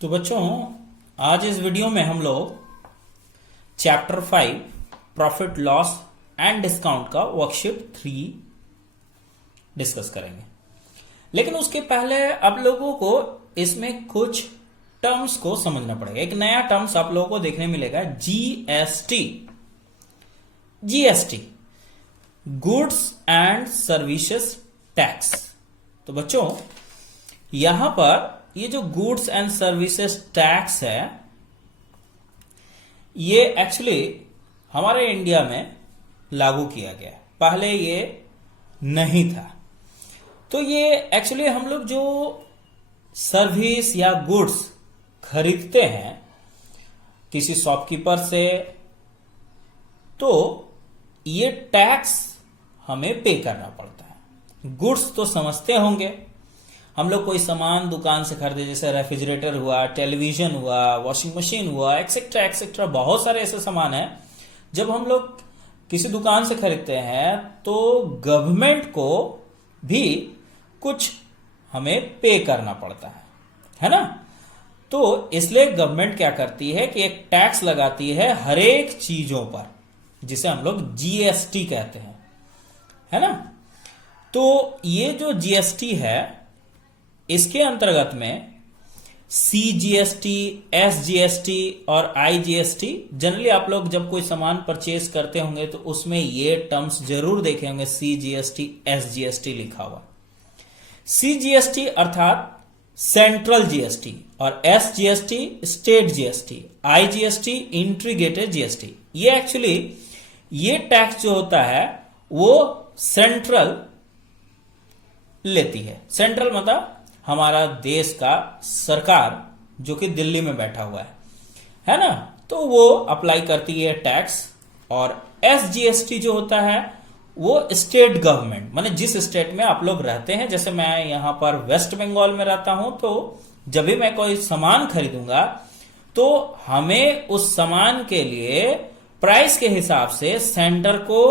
तो बच्चों, आज इस वीडियो में हम लोग chapter 5 profit loss and discount का वर्कशीट 3 डिस्कस करेंगे। लेकिन उसके पहले आप लोगों को इसमें कुछ टर्म्स को समझना पड़ेगा। एक नया टर्म्स आप लोगों को देखने मिलेगा, GST. GST, goods and services tax. तो बच्चों, यहां पर ये जो गुड्स एंड सर्विसेज टैक्स है, ये एक्चुअली हमारे इंडिया में लागू किया गया है। पहले ये नहीं था। तो ये एक्चुअली हम लोग जो सर्विस या गुड्स खरीदते हैं किसी शॉपकीपर से, तो ये टैक्स हमें पे करना पड़ता है। गुड्स तो समझते होंगे, हम लोग कोई सामान दुकान से खरीदे, जैसे रेफ्रिजरेटर हुआ, टेलीविजन हुआ, वॉशिंग मशीन हुआ, एक्सेट्रा एक्सेट्रा, बहुत सारे ऐसे सामान हैं। जब हम लोग किसी दुकान से खरीदते हैं तो गवर्नमेंट को भी कुछ हमें पे करना पड़ता है ना। तो इसलिए गवर्नमेंट क्या करती है कि एक टैक्स लगाती है हर एक चीजों पर, जिसे हम लोग जीएसटी कहते हैं, है ना। तो ये जो जीएसटी है, इसके अंतर्गत में सीजीएसटी, एसजीएसटी और आईजीएसटी, जनरली आप लोग जब कोई सामान परचेज करते होंगे तो उसमें ये टर्म्स जरूर देखे होंगे, सीजीएसटी, एसजीएसटी लिखा हुआ। सीजीएसटी अर्थात सेंट्रल जीएसटी, और SGST state GST, IGST integrated GST. ये एक्चुअली ये टैक्स जो होता है वो सेंट्रल लेती है। सेंट्रल मतलब हमारा देश का सरकार, जो कि दिल्ली में बैठा हुआ है ना। तो वो अप्लाई करती है टैक्स। और एसजीएसटी जो होता है वो स्टेट गवर्नमेंट, माने जिस स्टेट में आप लोग रहते हैं। जैसे मैं यहां पर वेस्ट बंगाल में रहता हूं, तो जब भी मैं कोई सामान खरीदूंगा तो हमें उस सामान के लिए प्राइस के हिसाब से सेंटर को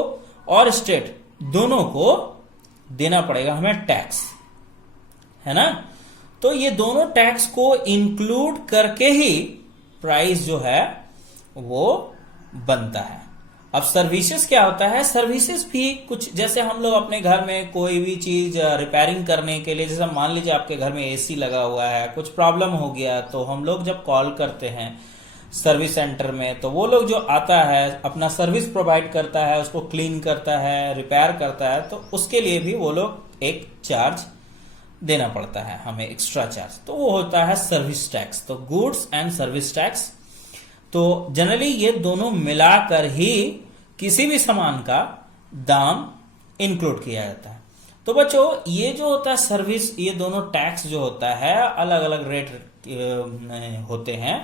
और स्टेट दोनों को देना पड़ेगा हमें टैक्स, है ना। तो ये दोनों टैक्स को इंक्लूड करके ही प्राइस जो है वो बनता है। अब सर्विसेज क्या होता है? सर्विसेज भी कुछ, जैसे हम लोग अपने घर में कोई भी चीज रिपेयरिंग करने के लिए, जैसे मान लीजिए आपके घर में एसी लगा हुआ है, कुछ प्रॉब्लम हो गया, तो हम लोग जब कॉल करते हैं सर्विस सेंटर में, तो वो लोग जो आता है अपना सर्विस प्रोवाइड करता है, उसको क्लीन करता है, रिपेयर करता है, तो उसके लिए भी वो लोग एक चार्ज देना पड़ता है हमें, एक्स्ट्रा चार्ज। तो वो होता है सर्विस टैक्स। तो गुड्स एंड सर्विस टैक्स, तो जनरली ये दोनों मिलाकर ही किसी भी सामान का दाम इंक्लूड किया जाता है। तो बच्चों, ये जो होता है सर्विस, ये दोनों टैक्स जो होता है अलग अलग रेट होते हैं।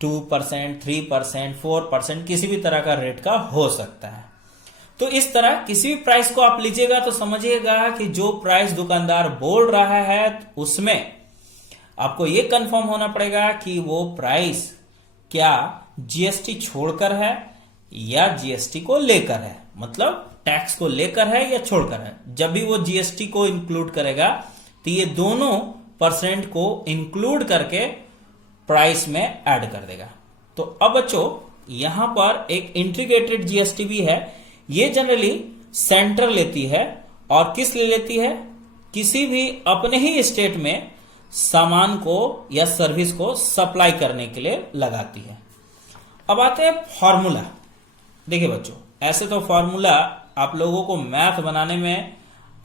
2%, 3%, 4%, किसी भी तरह का रेट का हो सकता है। तो इस तरह किसी भी प्राइस को आप लीजिएगा तो समझिएगा कि जो प्राइस दुकानदार बोल रहा है उसमें आपको यह कंफर्म होना पड़ेगा कि वो प्राइस क्या जीएसटी छोड़कर है या जीएसटी को लेकर है, मतलब टैक्स को लेकर है या छोड़कर है। जब भी वो जीएसटी को इंक्लूड करेगा तो ये दोनों परसेंट को इंक्लूड करके प्राइस में ऐड कर देगा। तो अब बच्चों, यहां पर एक इंटीग्रेटेड जीएसटी भी है। ये जनरली सेंटर लेती है, और किस लिए लेती है? किसी भी अपने ही स्टेट में सामान को या सर्विस को सप्लाई करने के लिए लगाती है। अब आते हैं फॉर्मूला। देखिए बच्चों, ऐसे तो फॉर्मूला आप लोगों को मैथ बनाने में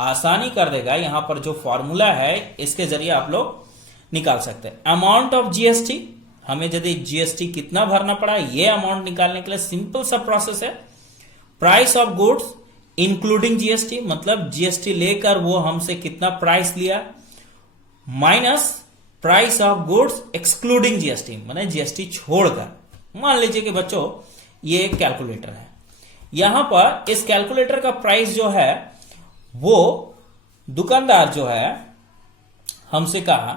आसानी कर देगा। यहां पर जो फॉर्मूला है इसके जरिए आप लोग निकाल सकते हैं। अमाउंट ऑफ जीएसटी, हमें यदि जीएसटी कितना भरना पड़ा, ये अमाउंट निकालने के लिए सिंपल सा प्रोसेस है। Price of goods including GST, मतलब जीएसटी लेकर वो हमसे कितना प्राइस लिया, minus price of goods excluding GST, माने जीएसटी छोड़कर। मान लीजिए कि बच्चों ये एक कैलकुलेटर है। यहां पर इस कैलकुलेटर का प्राइस जो है, वो दुकानदार जो है हमसे कहा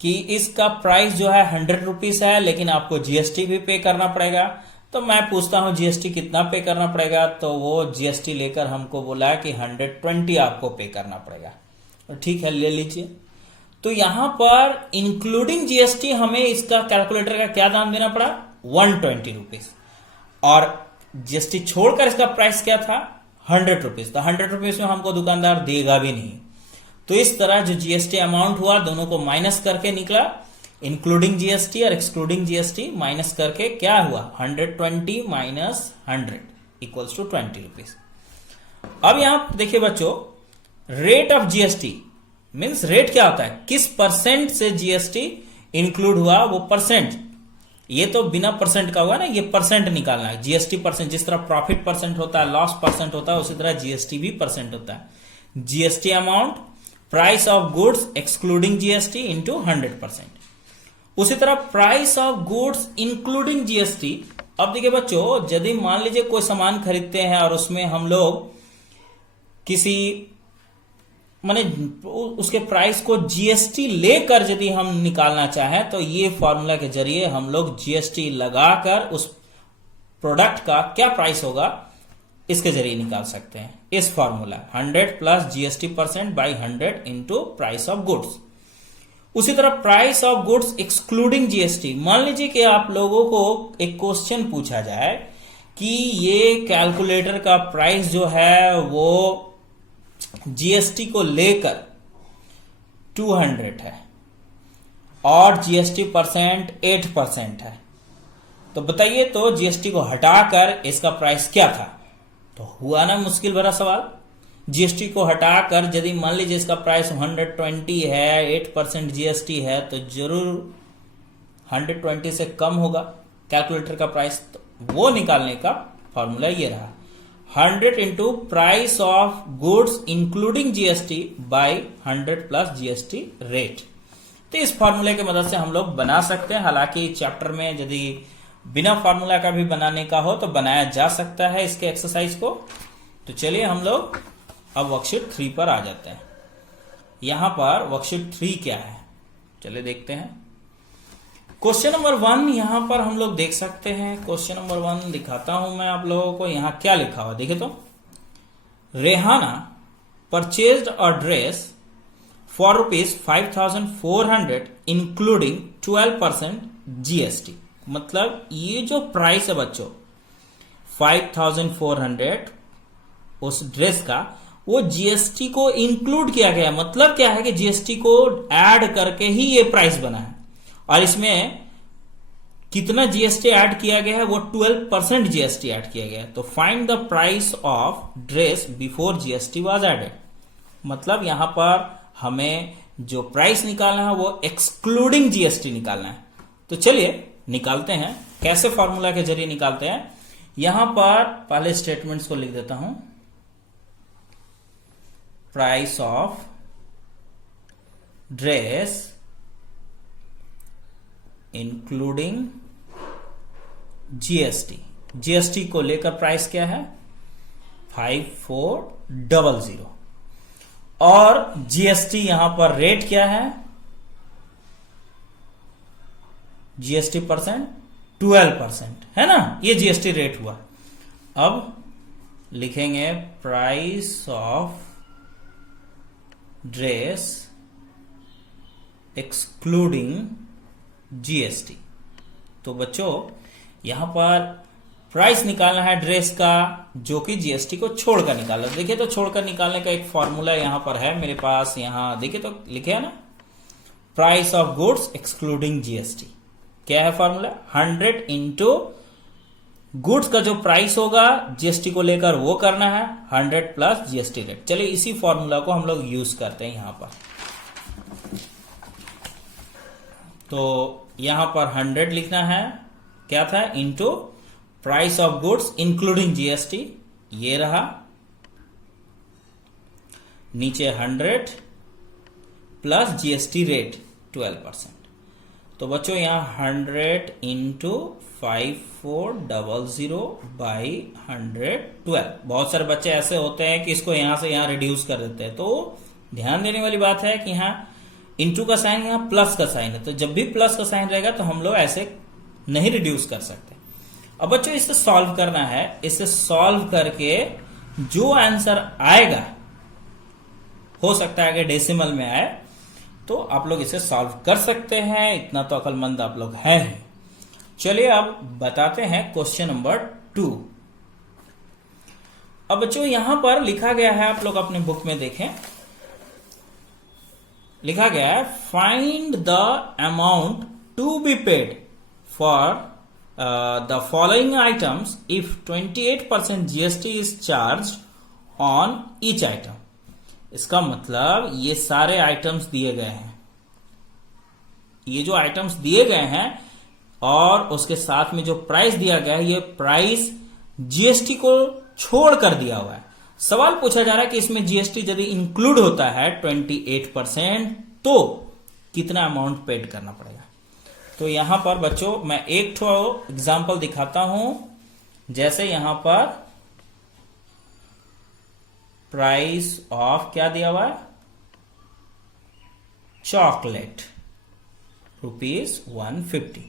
कि इसका प्राइस जो है 100 रुपीज है, लेकिन आपको जीएसटी भी पे करना पड़ेगा। तो मैं पूछता हूं जीएसटी कितना पे करना पड़ेगा, तो वो जीएसटी लेकर हमको बोला कि 120 आपको पे करना पड़ेगा। ठीक है, ले लीजिए। तो यहां पर इंक्लूडिंग जीएसटी हमें इसका कैलकुलेटर का क्या दाम देना पड़ा, 120 रुपीज, और जीएसटी छोड़कर इसका प्राइस क्या था, 100 रुपीज। तो 100 रुपीज में हमको दुकानदार देगा भी नहीं। तो इस तरह जो जीएसटी अमाउंट हुआ दोनों को माइनस करके निकला, इंक्लूडिंग जीएसटी और एक्सक्लूडिंग जीएसटी माइनस करके क्या हुआ, 120 माइनस 100 इक्वल्स टू 20 रुपीज। अब यहां देखिए बच्चों, rate of GST means rate क्या होता है, किस परसेंट से जीएसटी इंक्लूड हुआ, वो परसेंट। ये तो बिना परसेंट का हुआ ना, ये परसेंट निकालना है, जीएसटी परसेंट। जिस तरह प्रॉफिट परसेंट होता है, लॉस परसेंट होता है, उसी तरह जीएसटी भी परसेंट होता है। GST amount, price of goods excluding GST into 100%। उसी तरह price of goods including GST. अब देखिए बच्चों, यदि मान लीजिए कोई सामान खरीदते हैं और उसमें हम लोग किसी माने उसके प्राइस को जीएसटी लेकर यदि हम निकालना चाहें, तो ये फॉर्मूला के जरिए हम लोग जीएसटी लगाकर उस प्रोडक्ट का क्या प्राइस होगा इसके जरिए निकाल सकते हैं। इस formula 100 plus GST percent by 100 into price of goods. उसी तरह price of goods excluding GST. मान लीजिए कि आप लोगों को एक क्वेश्चन पूछा जाए कि ये कैलकुलेटर का प्राइस जो है वो जीएसटी को लेकर 200 है और जीएसटी परसेंट 8% है, तो बताइए तो जीएसटी को हटाकर इसका प्राइस क्या था। तो हुआ ना मुश्किल भरा सवाल। जीएसटी को हटाकर यदि मान लीजिए इसका प्राइस 120 है, 8% जीएसटी है, तो जरूर 120 से कम होगा कैलकुलेटर का प्राइस। तो वो निकालने का फॉर्मूला ये रहा, 100 into price of goods including GST by 100 plus GST rate. तो इस फॉर्मूले की मदद से हम लोग बना सकते हैं। हालांकि चैप्टर में यदि बिना फॉर्मूला का भी बनाने का हो तो बनाया जा सकता है इसके एक्सरसाइज को। तो चलिए हम लोग अब वर्कशीट 3 पर आ जाते हैं। यहां पर वर्कशीट 3 क्या है, चलिए देखते हैं। क्वेश्चन नंबर 1 यहां पर हम लोग देख सकते हैं। क्वेश्चन नंबर 1 दिखाता हूं मैं आप लोगों को। यहां क्या लिखा हुआ देखिए तो, Rehana purchased a dress for ₹5,400 including 12% GST. मतलब ये जो प्राइस है बच्चों 5,400 उस ड्रेस का, वो जीएसटी को इंक्लूड किया गया। मतलब क्या है कि जीएसटी को ऐड करके ही ये प्राइस बना है, और इसमें कितना जीएसटी ऐड किया गया है, वो 12% जीएसटी ऐड किया गया है। तो find the price of dress before GST was added. मतलब यहां पर हमें जो प्राइस निकालना है वो एक्सक्लूडिंग जीएसटी निकालना है। तो चलिए निकालते हैं। कैसे फॉर्मूला के जरिए निकालते हैं, यहां पर पहले स्टेटमेंट्स को लिख देता हूं। Price of dress including GST. GST को लेकर प्राइस क्या है 5400, और जीएसटी यहां पर रेट क्या है, जीएसटी परसेंट 12% है ना, ये जीएसटी रेट हुआ। अब लिखेंगे price of dress excluding GST. तो बच्चों यहां पर प्राइस निकालना है ड्रेस का जो कि जीएसटी को छोड़कर निकालना। देखिए तो छोड़कर निकालने का एक फॉर्मूला यहां पर है मेरे पास। यहां देखिए तो लिखे है ना, price of goods excluding GST. क्या है फॉर्मूला, 100 इंटू गुड्स का जो प्राइस होगा जीएसटी को लेकर वो करना है 100 प्लस जीएसटी रेट। चलिए इसी फॉर्मूला को हम लोग यूज करते हैं यहां पर। तो यहां पर 100 लिखना है, क्या था, into price of goods including GST, ये रहा, नीचे 100 प्लस जीएसटी रेट 12%। तो बच्चों यहां 100 इंटू 5400 बाई 112। बहुत सारे बच्चे ऐसे होते हैं कि इसको यहां से यहां रिड्यूस कर देते हैं। तो ध्यान देने वाली बात है कि यहां इंटू का साइन, यहां प्लस का साइन है, तो जब भी प्लस का साइन रहेगा तो हम लोग ऐसे नहीं रिड्यूस कर सकते। अब बच्चों इसे सॉल्व करना है। इसे सॉल्व करके जो आंसर आएगा, हो सकता है कि डेसिमल में आए, तो आप लोग इसे सॉल्व कर सकते हैं, इतना तो अक्लमंद आप लोग हैं ही। चलिए अब बताते हैं क्वेश्चन नंबर 2। अब बच्चों यहां पर लिखा गया है, आप लोग अपने बुक में देखें, लिखा गया है find the amount to be paid for the following items if 28% GST is charge on each item. इसका मतलब ये सारे आइटम्स दिए गए हैं, ये जो आइटम्स दिए गए हैं और उसके साथ में जो प्राइस दिया गया है, ये प्राइस जीएसटी को छोड़ कर दिया हुआ है। सवाल पूछा जा रहा है कि इसमें जीएसटी यदि इंक्लूड होता है 28% तो कितना अमाउंट पेड करना पड़ेगा। तो यहां पर बच्चों मैं एक ठो एग्जांपल दिखाता हूं। जैसे यहां पर प्राइस ऑफ क्या दिया हुआ है, चॉकलेट ₹150,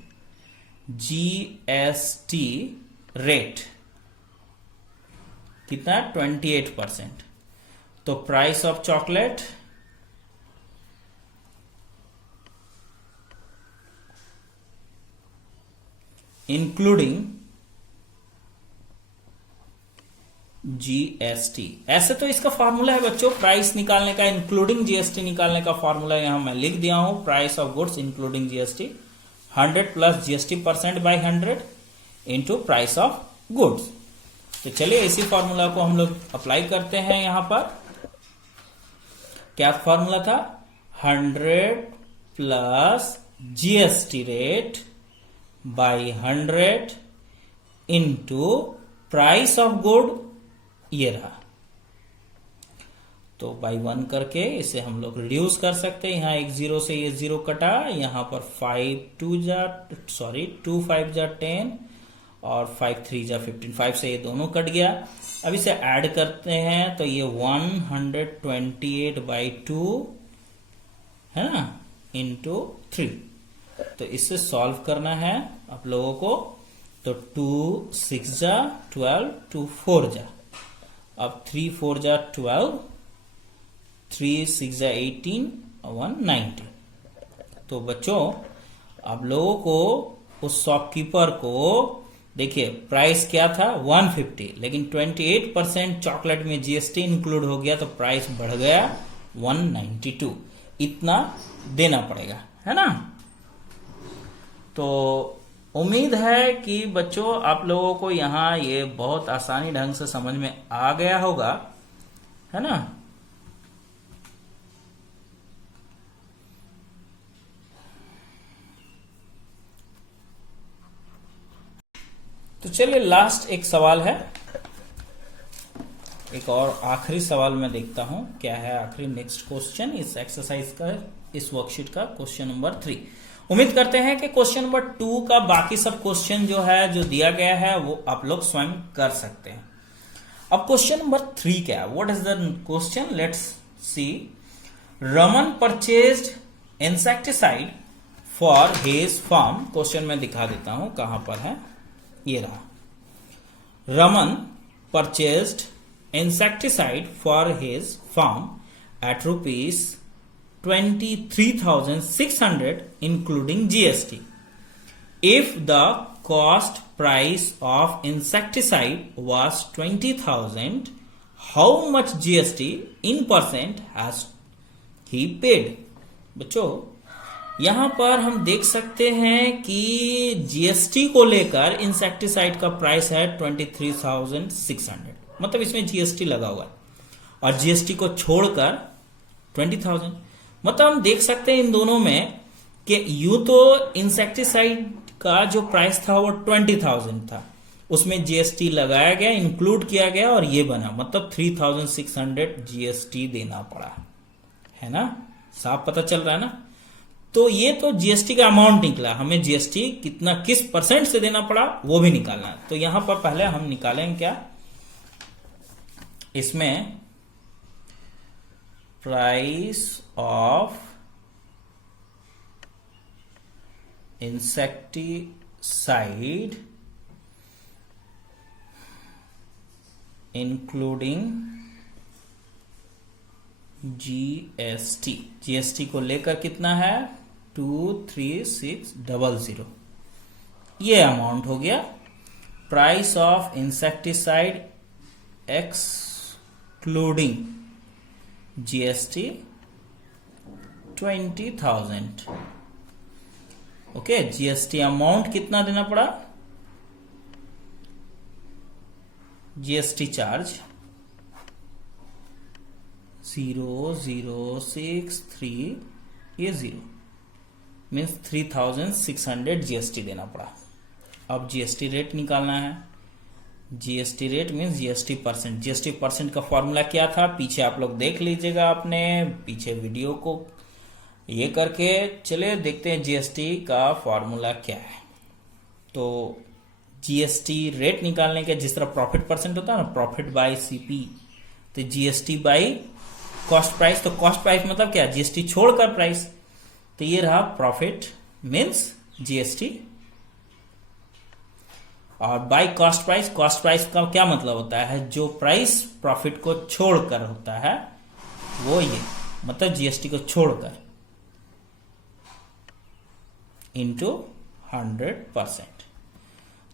जीएसटी रेट कितना 28%। तो price of chocolate including GST. ऐसे तो इसका फॉर्मूला है बच्चों, प्राइस निकालने का इंक्लूडिंग जीएसटी निकालने का फॉर्मूला यहां मैं लिख दिया हूं। Price of goods including GST 100 plus GST percent by 100 into price of goods. तो चलिए इसी फॉर्मूला को हम लोग अप्लाई करते हैं। यहां पर क्या फॉर्मूला था, 100 plus GST rate by 100 into price of good, ये रहा। तो बाई 1 करके इसे हम लोग रिड्यूस कर सकते हैं। यहां एक 0 से ये 0 कटा, यहां पर 2 5 जा 10 और 5 3 जा 15, 5 से ये दोनों कट गया। अब इसे ऐड करते हैं तो ये 128/2 है ना, इंटू 3। तो इससे सॉल्व करना है आप लोगों को। तो 2 6 जा 12, 2 4 जा, अब 3 4 जा 12, 3 6 जा 18, 1 19। तो बच्चों आप लोगों को उस शॉपकीपर को देखिए, प्राइस क्या था 150, लेकिन 28% चॉकलेट में जीएसटी इंक्लूड हो गया तो प्राइस बढ़ गया 192। इतना देना पड़ेगा, है ना। तो उम्मीद है कि बच्चों आप लोगों को यहां ये बहुत आसानी ढंग से समझ में आ गया होगा, है ना। तो चलिए लास्ट एक सवाल है, एक और आखिरी सवाल मैं देखता हूं क्या है आखिरी नेक्स्ट क्वेश्चन इस एक्सरसाइज का, इस वर्कशीट का, क्वेश्चन नंबर 3। उम्मीद करते हैं कि क्वेश्चन नंबर 2 का बाकी सब क्वेश्चन जो है, जो दिया गया है, वो आप लोग स्वयं कर सकते हैं। अब क्वेश्चन नंबर 3 क्या है, what is the question, let's see. Raman purchased insecticide for his farm. Question में दिखा देता हूं कहां पर है, ये रहा। Raman purchased insecticide for his farm at rupees 23,600 including GST. If the cost price of insecticide was 20,000, how much GST in percent has he paid? बच्चों यहां पर हम देख सकते हैं कि जीएसटी को लेकर इंसेक्टिसाइड का प्राइस है 23,600, मतलब इसमें जीएसटी लगा हुआ है, और जीएसटी को छोड़कर 20,000, मतलब हम देख सकते हैं इन दोनों में कि यूं तो इंसेक्टिसाइड का जो प्राइस था वो 20,000 था, उसमें जीएसटी लगाया गया, इंक्लूड किया गया और ये बना, मतलब 3,600 जीएसटी देना पड़ा, है ना। साफ पता चल रहा है ना। तो ये तो जीएसटी का अमाउंट निकला, हमें जीएसटी कितना किस परसेंट से देना पड़ा वो भी निकालना है। तो यहां पर पहले हम निकालेंगे क्या, इसमें price of insecticide including GST, GST को लेकर कितना है 23600, ये अमाउंट हो गया। Price of insecticide excluding GST 20,000। Okay, GST amount कितना देना पड़ा, जीएसटी चार्ज 00630 मीन्स 3600 जीएसटी देना पड़ा। अब जीएसटी रेट निकालना है। GST rate means GST percent. GST percent का फॉर्मूला क्या था, पीछे आप लोग देख लीजिएगा, अपने पीछे वीडियो को ये करके चले देखते हैं जीएसटी का फॉर्मूला क्या है। तो जीएसटी रेट निकालने के जिस तरह प्रॉफिट परसेंट होता है ना, प्रॉफिट बाय सीपी, तो जीएसटी बाय कॉस्ट प्राइस। तो कॉस्ट प्राइस मतलब क्या, जीएसटी छोड़कर प्राइस। तो ये रहा प्रॉफिट मीन्स जीएसटी, और by cost price, cost price का क्या मतलब होता है, जो प्राइस प्रॉफिट को छोड़कर होता है वो ये, मतलब जीएसटी को छोड़कर, इनटू 100%।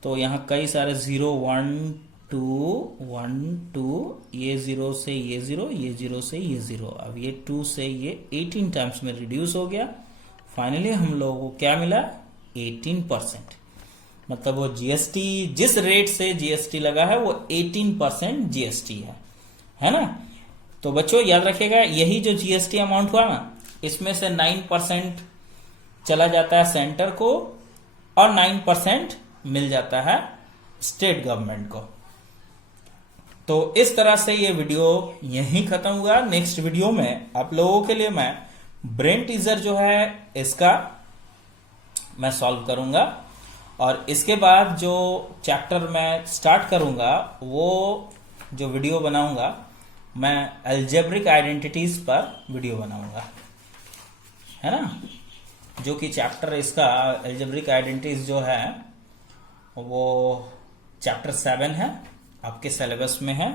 तो यहाँ कई सारे 0 1 2 1 2, ये 0 से ये 0, ये 0 से ये 0, अब ये 2 से ये 18 टाइम्स में रिड्यूस हो गया। फाइनली हम लोगों को क्या मिला 18%, मतलब वो जीएसटी जिस रेट से जीएसटी लगा है वो 18% जीएसटी है ना। तो बच्चों याद रखिएगा, यही जो जीएसटी अमाउंट हुआ ना, इसमें से 9% चला जाता है सेंटर को और 9% मिल जाता है स्टेट गवर्नमेंट को। तो इस तरह से ये वीडियो यहीं खत्म हुआ। नेक्स्ट वीडियो में आप लोगों के लिए मैं ब्रेन टीजर जो है इसका मैं सॉल्व करूंगा, और इसके बाद जो चैप्टर मैं स्टार्ट करूंगा वो जो वीडियो बनाऊंगा मैं अलजेब्रिक आइडेंटिटीज पर वीडियो बनाऊंगा, है ना। जो कि चैप्टर इसका अलजेब्रिक आइडेंटिटीज जो है वो चैप्टर 7 है, आपके सिलेबस में है।